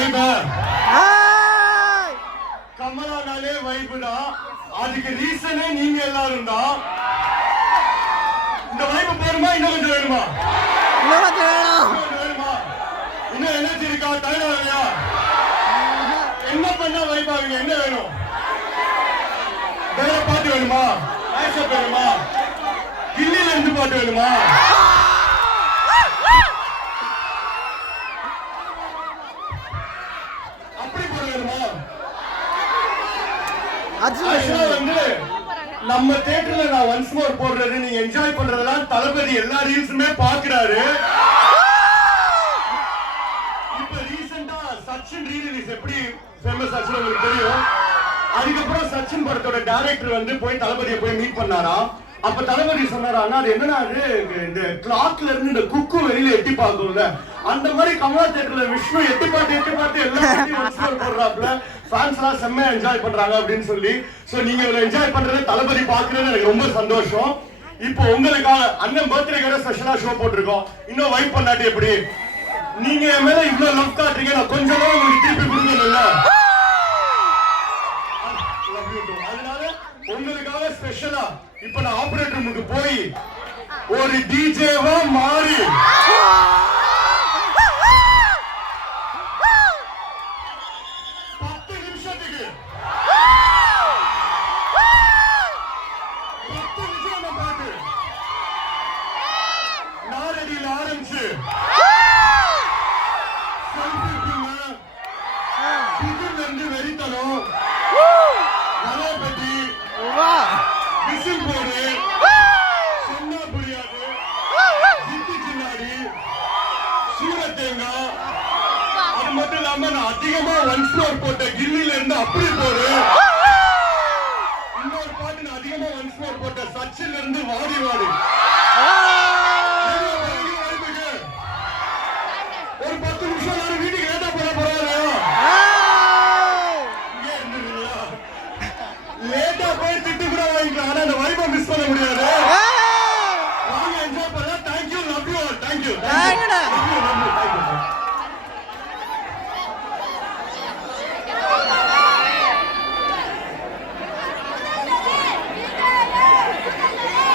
வைப கமலானாலே வைபுடா. அதுக்கு ரீசனே நீங்க எல்லாரும் தான். இந்த வைபு போருமா? இன்னும் கொஞ்சம் வேணுமா? வேணுமா? இன்னும் எனர்ஜி இருக்கா? டயர்ட் ஆகலையா? என்ன பண்ணா வைப் ஆகுங்க? என்ன வேணும்? வேற பாட்டு வேணுமா? ஆஷப் வேணுமா? கில்லில இருந்து பாட்டு வேணுமா? அப்படி பாட்டு வேணுமா? வந்து நம்ம தியேட்டர்ல நான் ஒன்ஸ் மோர் போடுறது நீங்க என்ஜாய் பண்றதெல்லாம் தளபதி எல்லா ரீல்ஸுமே பாக்குறாரு. இப்ப ரீசெண்டா சச்சின் ரீரிலீஸ் எப்படி ஃபேமஸ் ஆச்சு உங்களுக்கு தெரியும். அதுக்கப்புறம் சச்சின் படத்தோட டைரக்டர் வந்து போய் தளபதியை போய் மீட் பண்ணாரா. அப்ப தளபதி சொன்னாரா, அது என்னன்னா இந்த கிளாத்ல இருந்து இந்த குக்கு வெளியில எட்டி பார்க்கும்ல, அந்த மாதிரி கமலா தியேட்டர்ல விஷ்ணு எட்டி பார்த்து எல்லாம் போடுறாப்ல. ஃபேன்ஸ் எல்லாம் செம்மையா என்ஜாய் பண்றாங்க அப்படின்னு சொல்லி. சோ நீங்க இவ்வளவு என்ஜாய் பண்றது தளபதி பாக்குறது எனக்கு ரொம்ப சந்தோஷம். இப்போ உங்களுக்காக அண்ணன் பர்த்டேக்காக ஸ்பெஷலா ஷோ போட்டிருக்கோம். இன்னும் வைப் பண்ணாட்டி எப்படி? நீங்க என் மேல இவ்வளவு லவ் காட்டுறீங்க, நான் கொஞ்சம் தான் உங்களுக்கு திருப்பி கொடுக்கணும்ல. அதனால உங்களுக்காக ஸ்பெஷலா இப்ப நான் ஆபரேட்டர் ரூமுக்கு போய் ஒரு டிஜேவா மாறி ஆரம்பிச்சு வெறித்தனம் வலைப்பட்டி விசில் போடு சொன்னா புரியாது சித்தி சின்னாடி சூரத்தேங்காய். அது மட்டும் இல்லாம நான் அதிகமா ஒன் ஃப்ளோர் போட்ட கில்லில இருந்து அப்படி போடு. இன்னொரு பாட்டு நான் அதிகமா ஒன் ஃப்ளோர் போட்ட சச்சின்ல இருந்து வாடி வாடி. ஒரு 10 நிமிஷம் எல்லாரும் வீட்டுக்கு லேட்டா போனா பரவாயில்லையா? லேட்டா போய் திட்டு கூட வாங்கிக்கலாம். ஆனா அந்த வைபை மிஸ் பண்ண முடியாது. வாங்க என்ஜாய் பண்ணலாம். Thank you, love you all. Thank you.